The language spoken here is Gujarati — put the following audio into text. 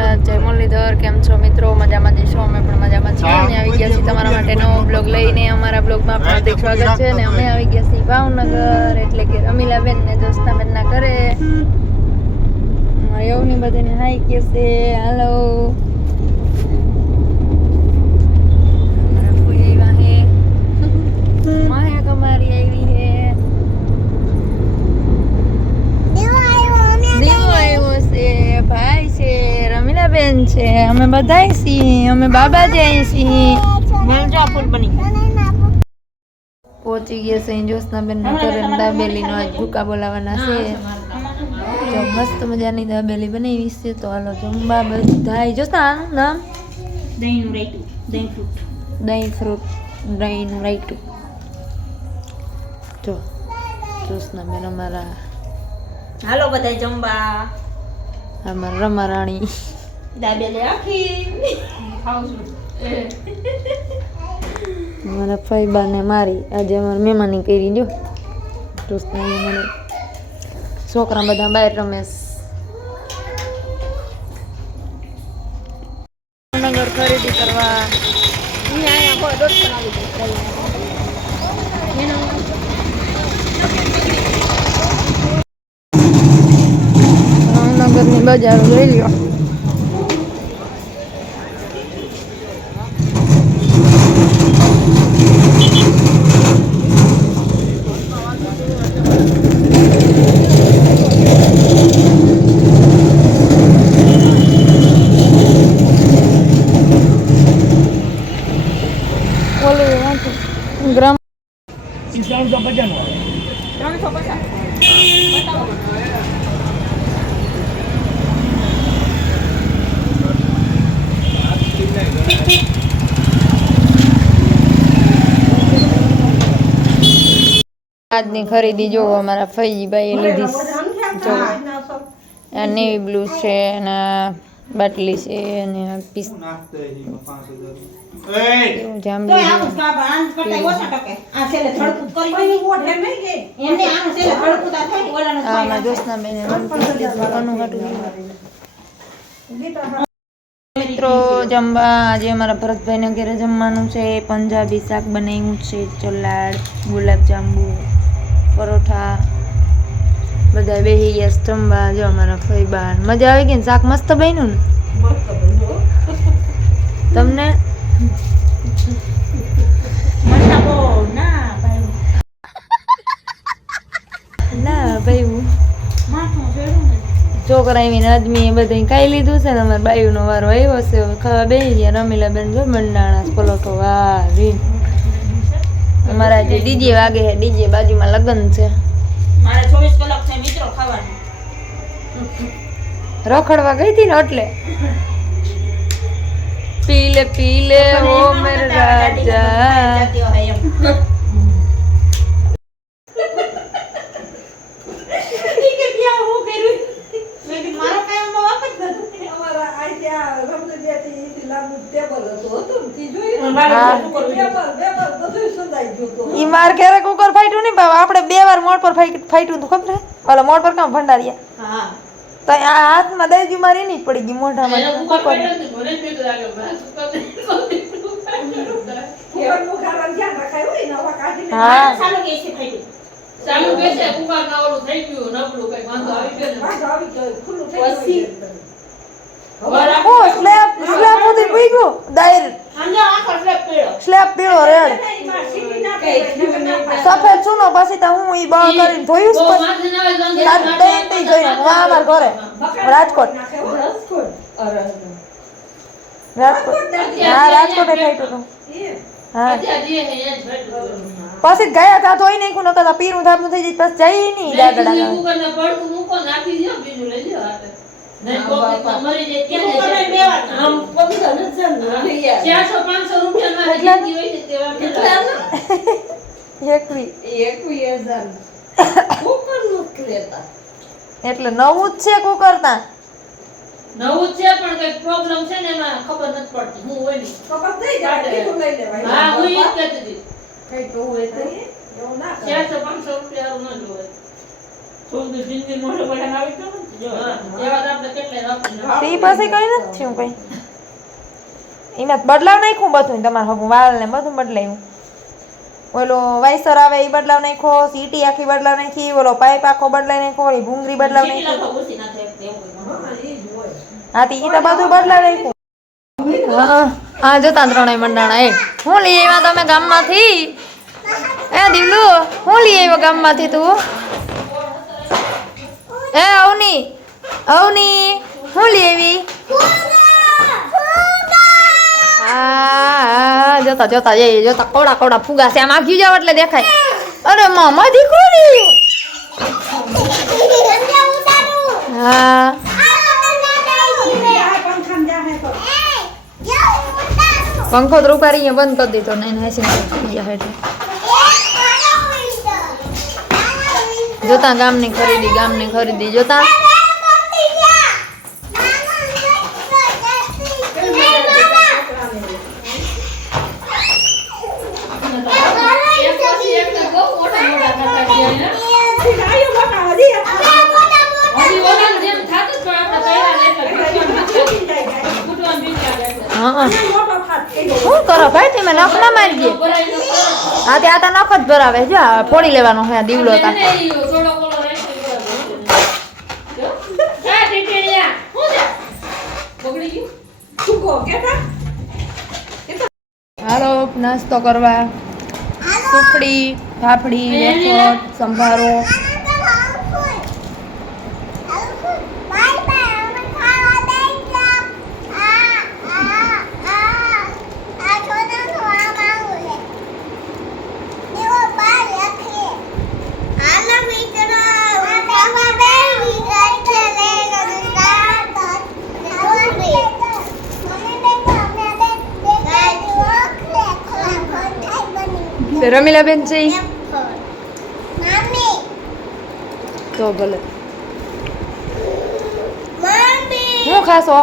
મહારાજ જય મુરલીધર, કેમ છો મિત્રો? મજામાં જઈશો અમે પણ મજામાં છીએ. અને આવી ગયા છીએ તમારા માટે નવો બ્લોગ લઈને. અમારા બ્લોગમાં પણ સ્વાગત છે અને અમે આવી ગયા છીએ ભાવનગર, એટલે કે રમીલાબેન ને દોસ્તાબેન ના ઘરે યવની બધાને હાઈ કે છે હાલો અમારા ફૂઈ વાહે માયા કમારી આવી હે દેવો આવ્યો છે ભાઈ છે રમીલાબેન છે. અમે બધાય છીએ. અમે બાબા જઈએ છીએ. પહોંચી ગયા છે જોશનાબેન ના ઘરે દાબેલીનો આજ ભૂકા બોલાવાના છે. તો મસ્ત મજાની દાબેલી બનાવી છે. તો હાલો જમવા બધા જોશના આનું નામ? દહીંનું રાયતું. દહીં ફ્રૂટ. દહીં ફ્રૂટ. દહીંનું રાઈટું જો જોશનાબેન અમારા હાલો બધા જમવા. અમારા રમારાણી. દાબેલી આખી છું મારા ફઈબાને મારી. આજે અમારે મહેમાની કરી જો દોસ્તાની મને. છોકરા બધા બહાર રમે છે. નગર ખરીદી કરવા. ભાવનગરની બજાર જોઈ લ્યો. ત્રણસો પચાસ. આજની ખરીદી જો અમારા ફૈજીભાઈ લીધી જો. આ નેવી બ્લુ છે અને બાટલી છે અને પીસ કેવું કરતા ઓછા ટકે. આ કરી લીધું? મિત્રો જમવા આજે અમારા ભરતભાઈના ઘરે જમવાનું છે. પંજાબી શાક બનાવ્યું છે ચલાડ ગુલાબજાંબુ પરોઠા. બધા બેસી ગયા સ્તંભા. જો અમારા ફઈ બાર. મજા આવી ગઈ ને? શાક મસ્ત બન્યું ને? તમને? છોકરા આવીને આદમી એ બધા ખાઈ લીધું છે ને અમારા બાયુનો વારો આવ્યો છે. ખાવા બેસી ગયા. રમીલા બેન જો મંડાણા પલોઠો વાહ રી અમારા જે ડીજે વાગે છે ડીજે બાજુમાં લગ્ન છે. મારે ચોવીસ કલાક થાય મિત્રો ખાવાનું. રખડવા ગઈ હતી ને એટલે? પીલે પીલે ઓ મેર રાજા. જતી ઈ કે ત્યાં હું કર્યું? મેં કીધું મારા ક્યારે કુકર ફાટ્યું નહીં બાબા આપણે બે વાર મોડ પર ફાટ્યું હતું ખબર હે? ઓલા મોડ પર કામ ભંડારીયા હા. તો આ હાથમાં દઈ ગયું મારી નહીં પડી ગઈ મોઢામાં. સ્લેબ પીળો. રેડ સફેદ ચૂનો પછી તો હું ઈ બળ કરીને ધોયું બહુ પછી માથે ના આવે ગંદકી તાર દઈ હું. અમાર ઘરે રાજકોટ. રાજકોટ હા રાજકોટ થઈ હતું. હા. પછી ગયા તા ધોઈ નાખ્યું નકર તો પીરું ધાપનું થઈ જાય પછી જઈ નહીં દાદડા પડતું મૂકો નાખી દો બીજું લઈ. નહીં વાર. ચારસો પાંચસો રૂપિયામાં એટલે નવું જ છે કુકર તા. નવું જ છે પણ કંઈક પ્રોબ્લેમ છે ને એમાં ખબર નથી પડતી. હું હોય હા હું ઈ કહેતી હતી. ન થયું કઈ એમાં બદલાવ નાખ્યું બધું તમારે વાળ ને બધું બદલાયું. ઓલો વાઇસર આવે એ બદલાવ નાખો સીટી આખી બદલાવ નાખી ઓલો પાઇપ આખો બદલાવ નાખો ઓલી ભૂંગળી બદલાવ નાખી. હા તે ઈ તો બધું બદલાવ નાખ્યું. હા હા જોતા ત્રણેય મંડાણા એ હું લઈ આવ્યા તમે ગામમાંથી? એ દીવલુ હું લઈ આવ્યો ગામમાંથી તું? એ અવની અવની હું લઈ આવી? હા, જોતા જોતા જઈએ જોતા કોડા કોડા ફુગા છે. આમ આખી જાવ એટલે દેખાય. અરે મામા દીકરી હા. પંખો તો ઉપાડી બંધ કરી દીધો. ને એને એસી એટલે. જોતા ગામની ખરીદી ગામની ખરીદી જોતા એક પછી એક તો બહુ મોટા મોટા થતા ગયા હે. આયુ મોટા હજી હજી ઓલાને જેમ થાતું જ પણ આપણે કર્યા ને એટલે ફૂટવાનું બીક લાગે. ફૂટવાનું બીક લાગે છે. હા મોટો થાત કર્યો શું કરો ભાઈ તમે નખ ના મારી દે ભરાઈ ન કરો. હા તે આ તો નખ જ ભરાવે જો આ ફોડી લેવાનો હોય દીવલો દીવડો તા થોડો કોલો રાખી જો. જા ટીટીયા. હું છે? બગડી ગયું? છૂકો કેતા હાલો નાસ્તો કરવા સુખડી ફાફડી સંભારો રમીલા બેન છે તો ભલે. હું ખાશો.